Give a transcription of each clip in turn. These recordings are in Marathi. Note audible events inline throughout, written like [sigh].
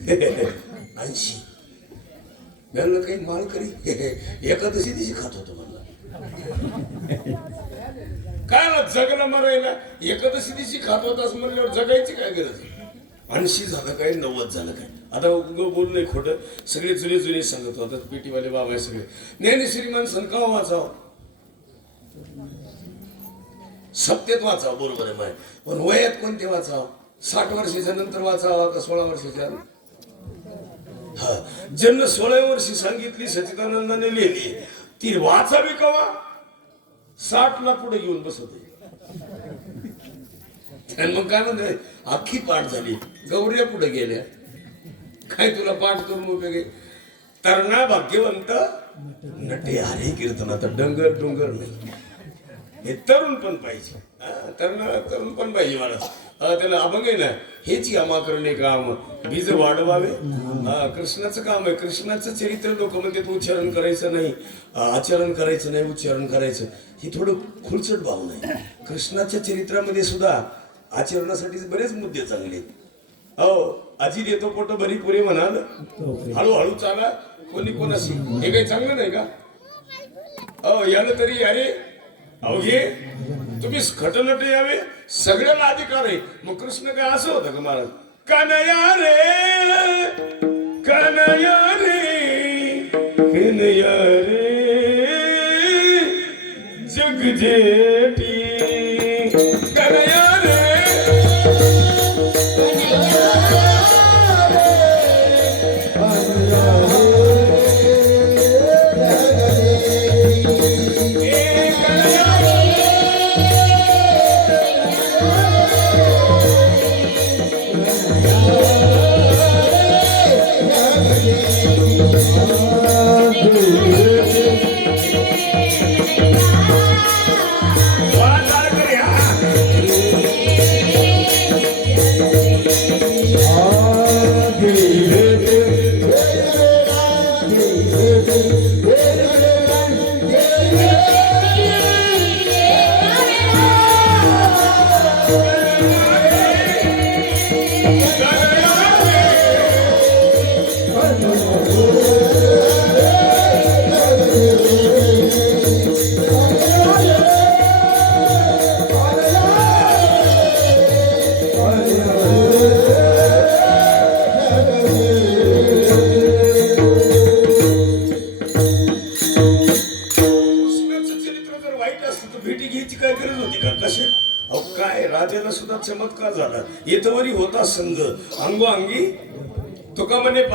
[laughs] ऐंशी. म्हणलं काही माल करी. [laughs] एकादशी दिवशी खात होतो म्हणलं. [laughs] काय जगलं जगणं मरायला? एकादशी दिवशी खात होतास म्हणल्यावर जगायची काय गरज? ऐंशी झालं काय नव्वद झालं काय? आता उगं बोललंय खोटं. सगळे जुने जुने सांगत होतात. पेटीवाले बाबा आहे सगळे. ज्ञानी श्रीमान संकाव वाचाव. सत्तेत वाचावं बरोबर आहे पण वयात कोणते वाचावं? साठ वर्षाच्या नंतर वाचावा का सोळा वर्षाच्या? हा. ज्यांना सोळा वर्षी सांगितली सचिदानंदाने लिहिली ती वाचावी कवा? साठ ला पुढे घेऊन बसत आणि मग काय म्हणते अख्खी पाठ झाली. गौऱ्या पुढे गेल्या. काय तुला पाठ करून उभे तरणा भाग्यवंत नटे. हरे कीर्तन आता डंगर डोंगर नाही. हे तरुण पण पाहिजे. तरुण तरुण पण पाहिजे मला. त्याला अभंग आहे ना हेच यामा करणे काम. बीज वाढवावे. कृष्णाचं काम आहे. कृष्णाचं चरित्र लोक म्हणतात उच्चारण करायचं नाही. आचरण करायचं नाही उच्चारण करायचं. हे थोडं खुलचट भावना आहे. कृष्णाच्या चरित्रामध्ये सुद्धा आचरणासाठी बरेच मुद्दे चांगले आहेत. हो आजी देतो पोट भरी पुरे म्हणाल. हळूहळू चाला कोणी कोणाशी. हे काही चांगलं नाही का? अहो यानं तरी अरे अहो घे तुम्ही खटनट यावे सगळ्याला अधिकार आहे. मग कृष्ण काय असं होतं का महाराज? कनया रे कनया रे कनया रे जग जेठी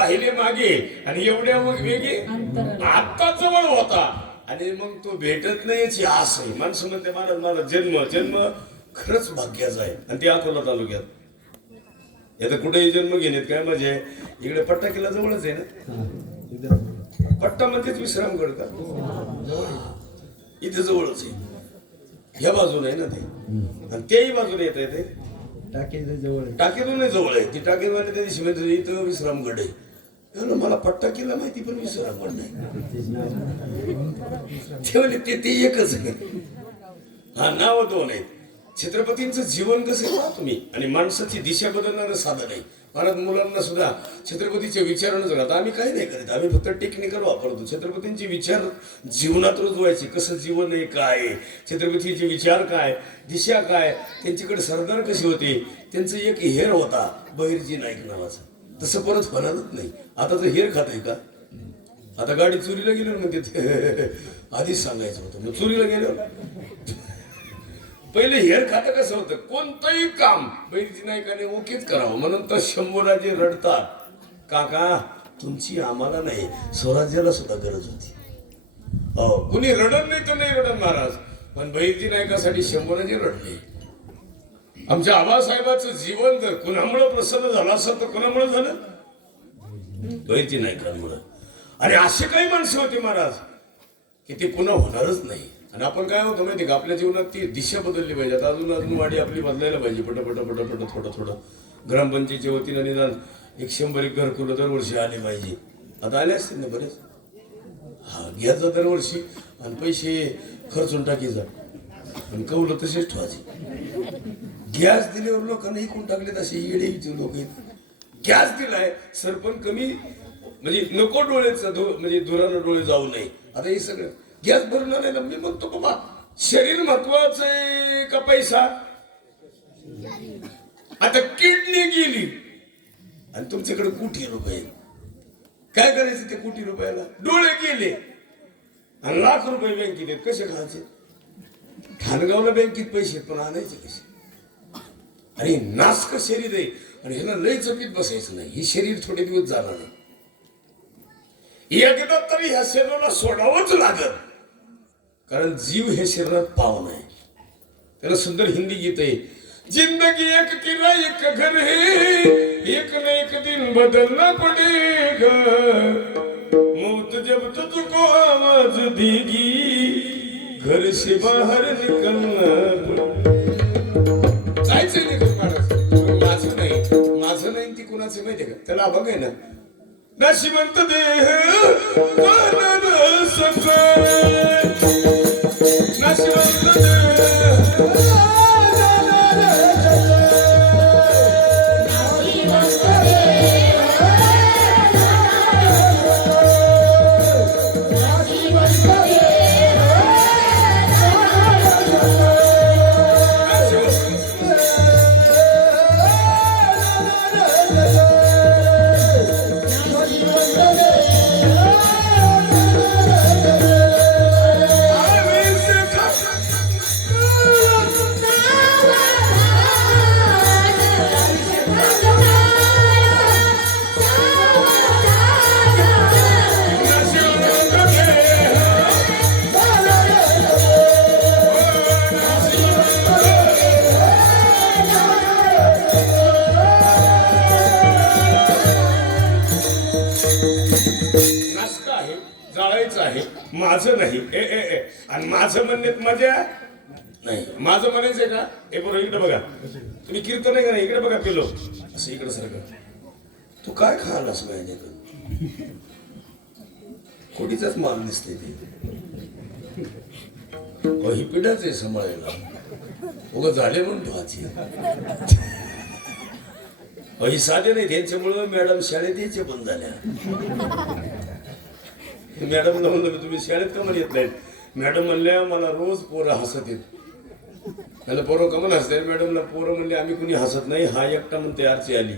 पाहिले मागे. आणि एवढ्या मग वेगे आता जवळ होता. आणि मग तो भेटत नाही याची आस आहे. माणसं म्हणते मला मला जन्म जन्म खरंच भाग्याचा आहे. आणि ते अकोला तालुक्यात. आता कुठेही जन्म घेण्यात काय मजा आहे. इकडे पट्टा किल्ला जवळच आहे ना? पट्टा म्हणजेच विश्रामगड का? इथे जवळच आहे. ह्या बाजूला आहे ना ते? आणि त्याही बाजूला येत आहे ते टाकीच्या जवळ टाकीतून जवळ आहे. ती टाकीवाले त्या दिवशी म्हणते इथं विश्रामगड आहे. मला पट्टा केला माहिती पण विसर पण नाही. ठेवले ते ते एकच. आहे हा नाव दोन आहेत. छत्रपतींचं जीवन कसं पहा तुम्ही. आणि माणसाची दिशा बदलणारं साधन आहे. महाराज मुलांना सुद्धा छत्रपतीचे विचारणच राहत आम्ही काही नाही करत. आम्ही फक्त टेक्निकल वापरतो. छत्रपतींचे विचार जीवनात रुजवायचे. कसं जीवन आहे काय छत्रपतीचे विचार काय? दिशा काय? त्यांच्याकडे सरदार कसे होते? त्यांचं एक हेर होता बहिरजी नाईक नावाचा. तसं परत होणारच नाही. आता तर हेर खात आहे का? आता गाडी चोरीला गेल्यावर म्हणते ते, आधीच सांगायचं होतं. मग चोरीला गेल्यावर? पहिले हेर खातं कसं होतं? कोणतंही काम बैरजी नायकाने ओकेच करावं. म्हणून तर शंभूराजे रडतात. काका तुमची आम्हाला नाही स्वराज्याला सुद्धा गरज होती. हो कुणी रडत नाही तर नाही रडत महाराज. पण बैरजी नायकासाठी शंभूराजे रडले. आमच्या आबासाहेबाचं जीवन जर कुणामुळं प्रसन्न झालं असं तर कुणामुळं झालं? बैरजी नायकांमुळं आणि असे काही माणसं होते महाराज की ते पुन्हा होणारच नाही. आणि आपण काय होतो माहिती का? आपल्या जीवनात ती दिशा बदलली पाहिजे. आता अजून अजून वाडी आपली बदलायला पाहिजे. पट पट पट पट थोडं थोडं. ग्रामपंचायतीच्या वतीनं निदान एक शंभर एक घरकुलं दरवर्षी आले पाहिजे. आता आले असतील ना बरेच? हा घ्यायचा दरवर्षी आणि पैसे खर्चून टाकीचा आणि कौलं तसेच ठेवायचे. गॅस दिल्यावर लोकांना इकून टाकलेत असे येडे लोक आहेत. गॅस दिलाय सर पण कमी म्हणजे नको डोळ्याचा धु- म्हणजे धुरानं डोळे जाऊ नये. आता हे सगळं गॅस भरणार नाही ना मी म्हणतो बाबा शरीर महत्वाचं आहे का पैसा? आता किडनी गेली. आणि तुमच्याकडे कोटी रुपये काय करायचं ते कोटी रुपयाला? डोळे गेले. आणि लाख रुपये बँकेत कसे खायचे? खानगावला बँकेत पैसे पण आणायचे कसे? आणि नास्क शरीर आहे? आणि ह्याला लय चकीत बसायचं नाही. हे शरीर थोडे दिवस जाणार नाही एकदा तरी ह्या शरीराला सोडावंच लागत कारण जीव हे शरीरात पावन आहे. त्याला सुंदर हिंदी गीत आहे. जिंदगी एक किला एक घर है. एक न एक दिन बदलना पड़ेगा मौत जब तुझको आवाज देगी घर से बाहर निकलना पड़ेगा. माहितीये का? त्याला अभंग आहे ना? नशिवंत देह कानन नाश्ता आहे जाळायचं आहे माझं नाही. ए ए ए. आणि माझं म्हणण्यात मजा नाही. माझं म्हणायचंय का? हे बरोबर इकडे बघा. तुम्ही कीर्तन आहे का नाही? इकडे बघा पेलो. असं इकडे सारखं. तू काय खालास माझ्याकडे? खोटीचाच माल दिसते ते. अहो, ही पिढाच आहे सांभाळायला. उगा झाले म्हणून भाजी. अहो, ही साधे नाही त्यांच्यामुळं मॅडम शाळेत यायचे बंद झाल्या. मॅडमला म्हणलं तुम्ही शाळेत का म्हणत नाही मॅडम म्हणल्या मला रोज पोरं हसत येत त्याला पोरं कमल हसते मॅडमला पोरं म्हणले आम्ही कुणी हसत नाही हा एकटा म्हणते आरची आली.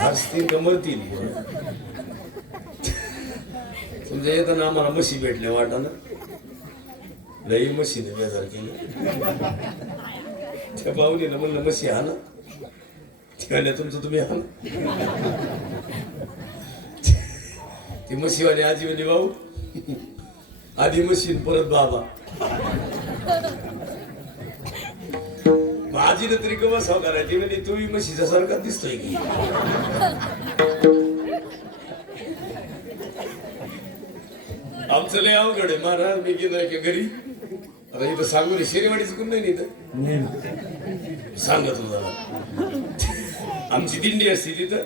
हसतील का समजा तुमच्या येताना आम्हाला मशी भेटल्या वाटानं लई म्हशीने बेजार केली. त्या पाहुणीला म्हणलं मशी हा ना म्हणल्या तुमचं तुम्ही ती म्हशीवाली आजी म्हणजे भाऊ आधी मशीन परत बाबा. मग आजीनं तरी कवा साव करायची म्हणजे तुम्ही म्हशीचा सारखा दिसतोय की. आमचं लय अवघड आहे महाराज मी गेलोय की घरी. आता इथं सांगू शेरेवाडीच कोण नाही इथं? सांगत तुझा आमची दिंडी असते तिथं.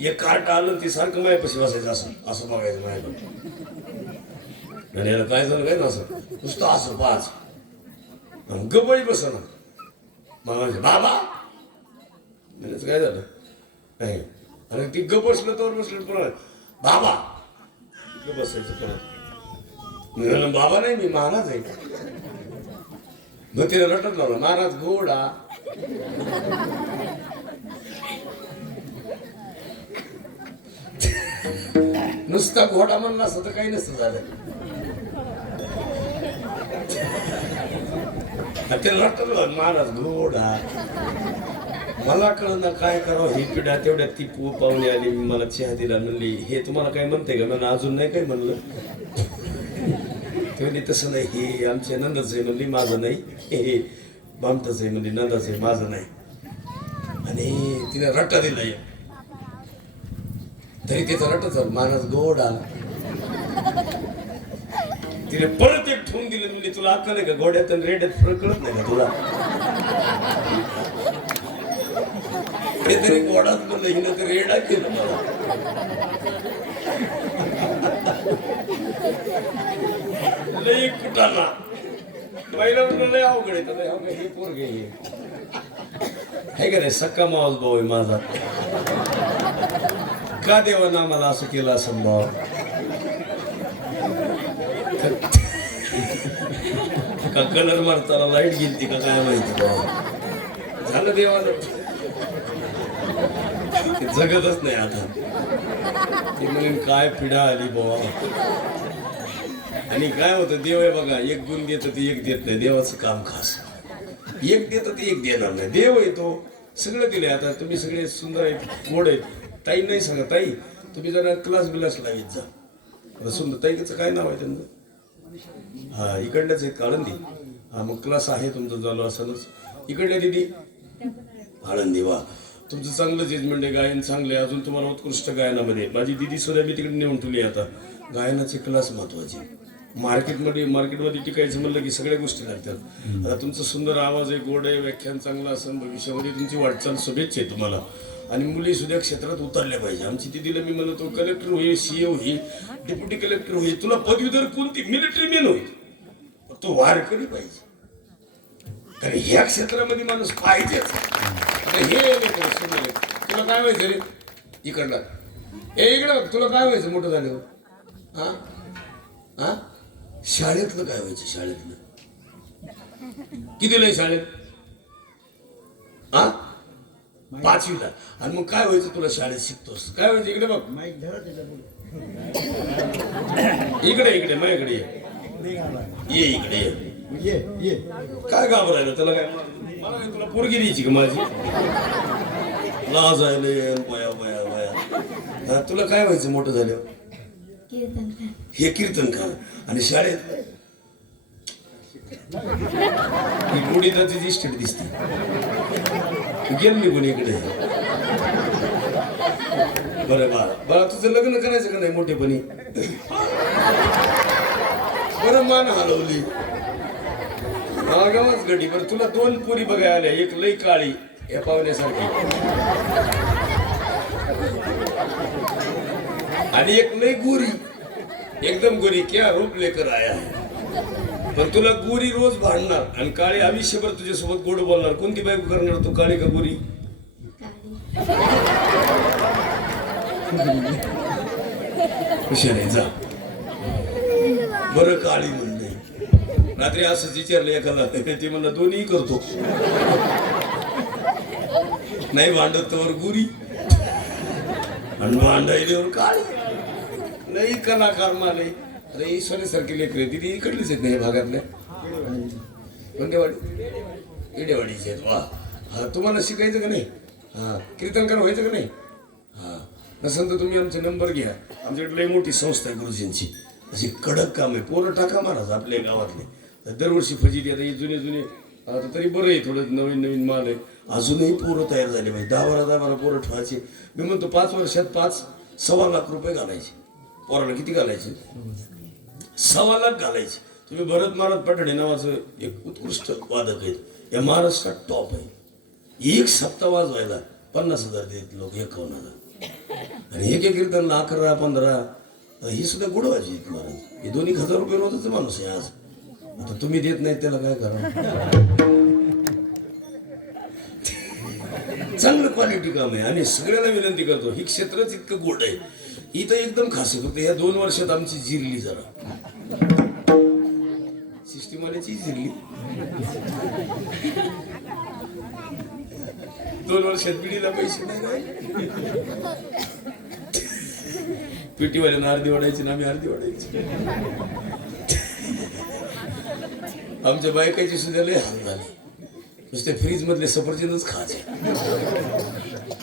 एक कार्ट आलं ते सारखं मायापाशी बसायचं असं. असं बघायचं मायाकडे आणि याला काय झालं काय ना असं नुसतं असं पाच. गबाई बस ना मग म्हणायचे, बाबा. म्हणजे काय झालं? नाही. आणि ती गप बसलं तर बसलं पुन्हा बाबा. गप बसायचं म्हणलं, बाबा नाही मी महाराज आहे. मग तिला रटत लावला महाराज घोडा नुसता घोडा म्हणला असं तर काही नसतं झालं. ते त्याला महाराज घोडा. मला कळलं काय करावं? ही पिढ्या तेवढ्यात ती पू पाहुणे आली मला चहा दिला म्हणली हे तुम्हाला काय म्हणते का? म्हणून अजून नाही काय म्हणलं. ते म्हणली तसं नाही हे आमच्या नंदाचं आहे. म्हणली माझं नाही. हे बामताचं आहे. म्हणली नंदाचं आहे माझं नाही. आणि तिने रट्टा दिला तरी तिचा रट्टा माणूस गोड आला. तिने परत एक ठेवून दिलं म्हणजे तुला अक्कल आहे का? गोड्यात आणि रेड्यात फरक कळत नाही का तुला? हे तरी घोडाच बोललं हिनं तर रेडा केलं मला. लई कुटाना. पहिला म्हणलं लय अवघड आहे तर लय अवघड हे पोरगे हे का नाही सक्का मावस भाऊ आहे माझा. का देवाना मला असं केलं संभव का कलर मारताना लाइट गेली का काय माहिती झालं देवानं. ते जगतच नाही आता. ती म्हणून काय पिढा आली बाबा आणि काय होतं देव आहे बघा एक गुण देत ते एक देत नाही. देवाचं काम खास. एक देत ते एक देणार नाही. देव आहे तो. सगळं दिले आता तुम्ही सगळे सुंदर आहेत गोड आहेत. ताई नाही सांगा ताई तुम्ही जरा क्लास बिलास लावीत जा. आता सुंदर ताईचं काय नाव आहे त्यांचं? हा इकडल्याच आहेत आळंदी. हा मग क्लास आहे तुमचं चालू असतानाच. इकडल्या दिदी? आळंदी वा. तुमचं चांगलं जजमेंट आहे गायन चांगलं आहे. अजून तुम्हाला उत्कृष्ट गायनामध्ये. माझी दिदी सुद्धा मी तिकडे नेऊन ठेवली आता. गायनाचे क्लास महत्त्वाचे. मार्केटमध्ये मार्केटमध्ये टिकायचं म्हणलं की सगळ्या गोष्टी लागतात. आता तुमचा सुंदर आवाज आहे गोड आहे व्याख्यान चांगलं असं भविष्यामध्ये तुमची वाटचाल शुभेच्छा आहे तुम्हाला. आणि मुली सुद्धा क्षेत्रात उतरल्या पाहिजे. आमची दिदीला मी म्हणतो कलेक्टर होईल सीए होईल डेप्युटी कलेक्टर होईल तुला पदवीधर कोणती? मिलिटरी मेन होईल. तो वारकरी पाहिजे. कारण ह्या क्षेत्रामध्ये माणूस पाहिजेच. आता हे तुला काय व्हायचं रे? इकडला. ए इकडं बघ तुला काय व्हायचं मोठं झाल्यावर? हा? हा? शाळेतलं काय व्हायचं शाळेतलं? कितीला आहे शाळेत? हा? पाचवीला आणि मग काय व्हायचं तुला शाळेत शिकतोस? काय व्हायचं? इकडे बघ. इकडे इकडे माझ्याकडे ये. ये इकडे ये. ये ये. काय घाबरायला? त्याला काय मला तुला पोरगी द्यायची का माझी? लाज आहे बया बया बया. हा, तुला काय व्हायचं मोठं कीर्तनकार हे कीर्तनकार आणि शाळेत? ही गोडी तर तिची स्टेट दिसते. तू गेल निघून इकडे? बरं बा. बाळा तुझं लग्न करायचं का नाही मोठेपणी? बरं मान हलवली आगावच गडी. बरं तुला दोन पुरी बघायला आल्या. एक लई काळी. या पाहुण्यासारखी. आणि एक लई गोरी. एकदम गोरी. क्या रूप लेकर आया है? पण तुला गोरी रोज भांडणार आणि काळी आयुष्यभर तुझ्यासोबत गोड बोलणार. कोणती बायको करणार तू काळी का गोरी? हुशार आहे जा. बरं काळी म्हणणे रात्री असंच विचारलं एखादा ते म्हणलं दोन्ही करतो. नाही भांडत तर गुरी. आणि भांडायल्यावर काळी. नाही कलाकार नाही अरे ईश्वरी सारखी लेकरे तिथे इकडलीच आहेत ना या भागातल्या कोणत्या वाडी इडेवाडीचे आहेत. वा. हा तुम्हाला शिकायचं का नाही? हा कीर्तनकार व्हायचं का नाही? हा. नसेल तर तुम्ही आमचे नंबर घ्या. आमच्याकडे लई मोठी संस्था आहे गुरुजींची. अशी कडक काम आहे. पोरं टाका महाराज आपल्या गावातले. दरवर्षी फजिती आता हे जुने जुने आता तरी बरं आहे. थोडं नवीन नवीन माल आहे. अजूनही पोरं तयार झाले पाहिजे. दहा बारा दहा बारा पोरं ठेवायचे. मी म्हणतो पाच वर्षात पाच सव्वा लाख रुपये घालायचे. पोराला किती घालायचे? सव्वा लाख घालायचे. तुम्ही भरत महाराज पठाडे नावाचं एक उत्कृष्ट वादक आहेत. या महाराष्ट्रात टॉप आहे. एक सप्ताह वाजवायला पन्नास हजार देत लोक एकावन्न हजार आणि एक एक कीर्तनला अकरा पंधरा ही सुद्धा गुडवाजी आहेत महाराज. हे दोन्ही हजार रुपये रोजच माणूस आहे आज. आता तुम्ही देत नाही त्याला काय करा? क्वालिटी काम आहे. आणि सगळ्याला विनंती करतो ही क्षेत्रच इतकं गोड आहे. इथं एकदम खास होते फक्त या दोन वर्षात आमची जिरली जरा. सिस्टीम वाल्याची जिरली. दोन वर्षात पिढीला पैसे नाही पिटीवाल्यानं अर्धी वाढायची ना आम्ही अर्धी वाढायची आमच्या बायकाची सुद्धा लय हाल झाले. नुसते फ्रीज मधले सफरचंदच खायचे.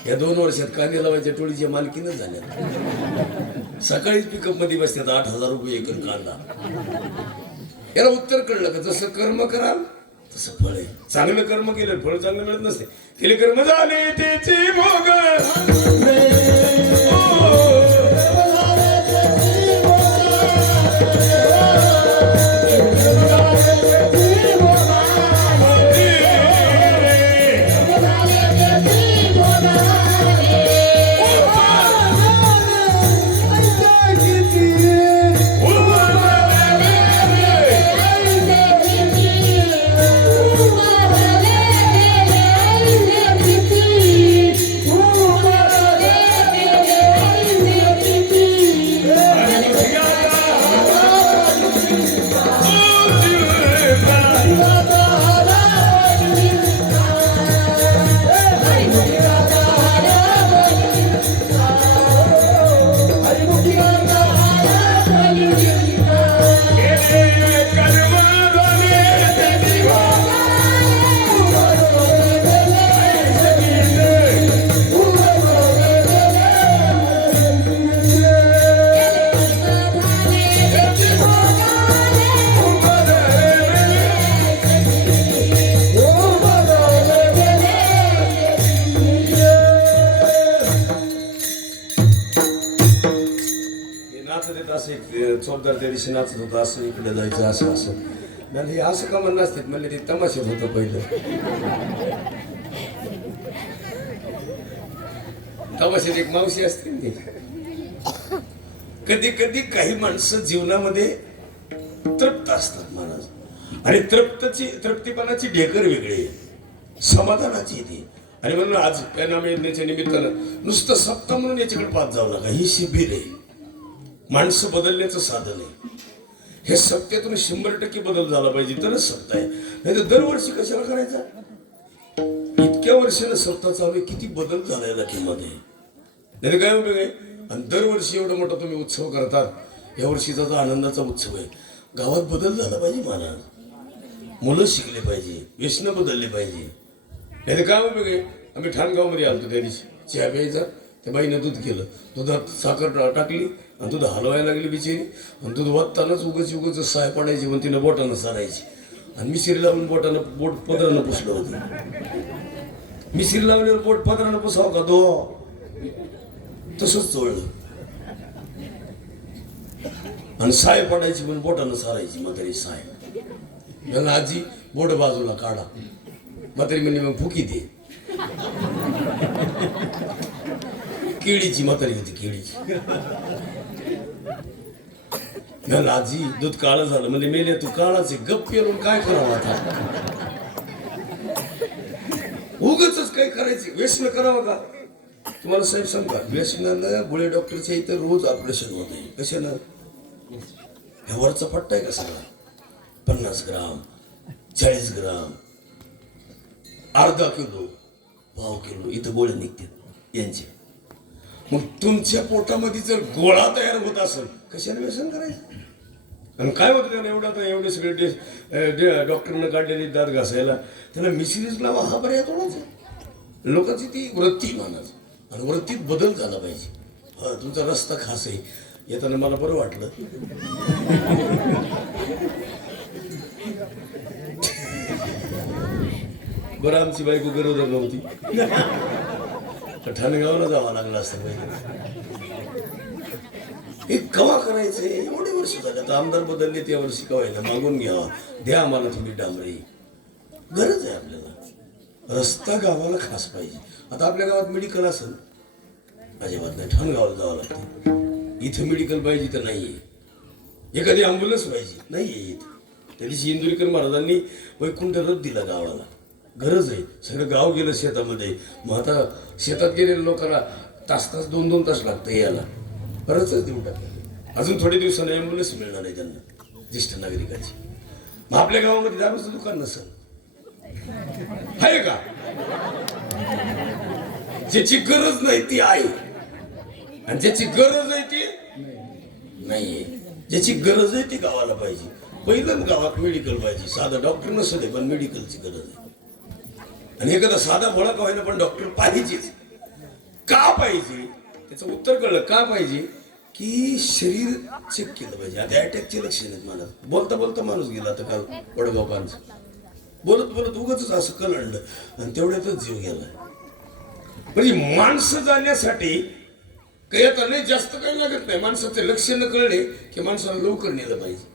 या दोन वर्षात कांदे लावायच्या टोळीच्या मालकीनच झाल्या सकाळीच पिकअपमध्ये बसतात आठ हजार रुपये एकर कांदा. याला उत्तर कळलं का? जसं कर्म कराल तसं फळ आहे. चांगलं कर्म केलं फळ चांगलं मिळत नसते. केले कर्म झाले त्याचे भोग. होतं असं इकडे जायचं असं असं. म्हणलं हे असं का म्हणलं असते म्हणले ते तमाशात होतं पहिलं. तमाशेत एक मावशी असते ते. कधी कधी काही माणसं जीवनामध्ये तृप्त असतात महाराज. आणि तृप्तची तृप्तीपणाची ढेकर वेगळी आहे. समाधानाची ती. आणि म्हणून आज पैनाम यज्ञाच्या निमित्तानं नुसतं सप्त म्हणून याच्याकडे पाच जाऊ नका. ही शिबिर आहे. माणसं बदलण्याचं साधन आहे. हे सत्यातून शंभर टक्के बदल झाला पाहिजे तरच सत्य आहे. नाही तर दरवर्षी कशाला करायचा? इतक्या वर्षाला सत्ता चालू आहे किती बदल झालाय लाखीमध्ये नाही काय उपयोग आहे? आणि दरवर्षी एवढा मोठा तुम्ही उत्सव करतात या वर्षीचा आनंदाचा उत्सव आहे. गावात बदल झाला पाहिजे महाराज. मुलं शिकले पाहिजे व्यसन बदलले पाहिजे. नाही काय उपयोग आहे? आम्ही ठाणगावमध्ये आलतो त्या दिवशी. चहा प्यायचा त्या बाईनं दूध केलं. दुधात साखर टाकली आणि दूध हलवायला लागली बिचारी आणि दूध वाचतानाच उगच उगच साय पडायची म्हणून तिनं बोटानं सारायची. आणि मिशिरी लावून बोटानं बोट पदरानं पुसलं होतं. मिश्री लावल्यावर बोट पदरानं पुसावं का दो? तसंच चोळलं. आणि साय पडायची म्हणून बोटानं सारायची म्हातारी साय म्हणलं आजी बोट बाजूला काढा. म्हातारी म्हणजे मग फुकी दे. केळीची म्हातारी होती केळीची. ना आजी दूध काळं झालं. म्हणजे मेले तू काळाच आहे गप पेरून काय करावं आता? उगच काय करायचे? व्यसन करावं का? तुम्हाला साहेब सांगा व्यसनानं बुळे डॉक्टरच्या इथं रोज ऑपरेशन होत आहे कशानं? ना वरचा पट्टा आहे का सगळा? पन्नास ग्राम चाळीस ग्राम अर्धा किलो पाव किलो इथं गोळे निघतात यांचे मग तुमच्या पोटामध्ये जर गोळा तयार होत असेल कशाने व्यसन करायचं? आणि काय होतं त्यांना एवढं आता एवढे सगळे डे डॉक्टरनं काढलेले दात घासायला. त्याला मिसिरीज लावा हा पर्याय थोडाच आहे. लोकांची ती वृत्ती मानाच आणि वृत्तीत बदल झाला पाहिजे. हा तुमचा रस्ता खास आहे. येताना मला बरं वाटलं. बरं आमची बायको गरोदर नव्हती. तर ठाणेगावला जावं लागलं असतं पहिले. हे कवा करायचे? एवढे वर्ष झाले. आता आमदार बदलले त्या वर्षी कवायला? मागून घ्यावा. द्या आम्हाला थोडी डांबरी. गरज आहे आपल्याला. रस्ता गावाला खास पाहिजे. आता आपल्या गावात मेडिकल असेल. अजिबात नाही. ठाणगावाला जावं लागतं. इथं मेडिकल पाहिजे तर नाहीये. एखादी अँब्युलन्स पाहिजे. नाही आहे इथं. त्या दिवशी इंदुरीकर महाराजांनी वैकुंठ रथ दिला गावाला. गरज आहे. सगळं गाव गेलं शेतामध्ये. मग आता शेतात गेलेल्या लोकांना तास तास दोन दोन तास लागतं यायला. बरंच देऊन टाकलं. अजून थोडे दिवसांनी ॲम्ब्युलन्स मिळणार आहे त्यांना ज्येष्ठ नागरिकाची. मग आपल्या गावामध्ये दारूचं दुकान नसेल. आहे का? ज्याची गरज नाही ती आहे. आणि ज्याची गरज आहे ती नाहीये. ज्याची गरज आहे ती गावाला पाहिजे. पहिलं गावात मेडिकल पाहिजे. साधं डॉक्टर नसू दे पण मेडिकलची गरज आहे. आणि एखादा साधा भोळा का पण डॉक्टर पाहिजेच. का पाहिजे? त्याचं उत्तर कळलं. का पाहिजे? की शरीर चेक केलं पाहिजे. आता अटॅकचे लक्षण आहेत मला बोलता बोलता माणूस गेला आता काल वडबापांचं बोलत बोलत उगच असं कलंडलं. आणि तेवढ्यातच जीव गेला. म्हणजे माणसं जाण्यासाठी काही आता लय जास्त काही लागत नाही. माणसाचं लक्ष न कळले की माणसाला लवकर नेलं पाहिजे.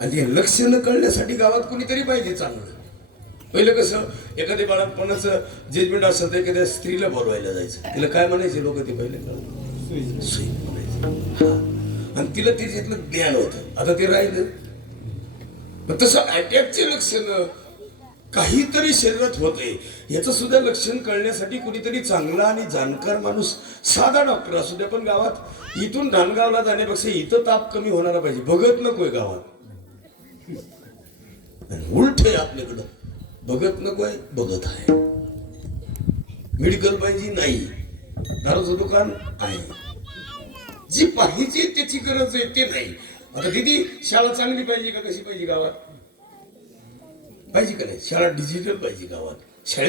आणि हे लक्ष न कळण्यासाठी गावात कोणीतरी पाहिजे चांगलं. पहिलं कसं एखाद्या बाळापणाचं जजमेंट असतं एखाद्या स्त्रीला बोलवायला जायचं. तिला काय म्हणायचे लोक ते पहिले म्हणायचं. आणि तिला त्याच्यातलं ज्ञान होतं. आता ते राहिलं. मग तसं अटॅकचे लक्षण काहीतरी शरीरात होते याचं सुद्धा लक्षण कळण्यासाठी कुणीतरी चांगला आणि जाणकार माणूस साधा डॉक्टर असू द्या पण गावात इथून धानगावला जाण्यापेक्षा इथं ताप कमी होणारा पाहिजे. बघत नकोय गावात. उलट आहे आपल्याकडं. बघत आहे बघत आहे. मेडिकल पाहिजे नाही. दारूचं दुकान आहे. जी पाहिजे त्याची गरज आहे ते नाही. आता किती शाळा चांगली पाहिजे का कशी पाहिजे गावात? पाहिजे का नाही? शाळा डिजिटल पाहिजे गावात. शाळेत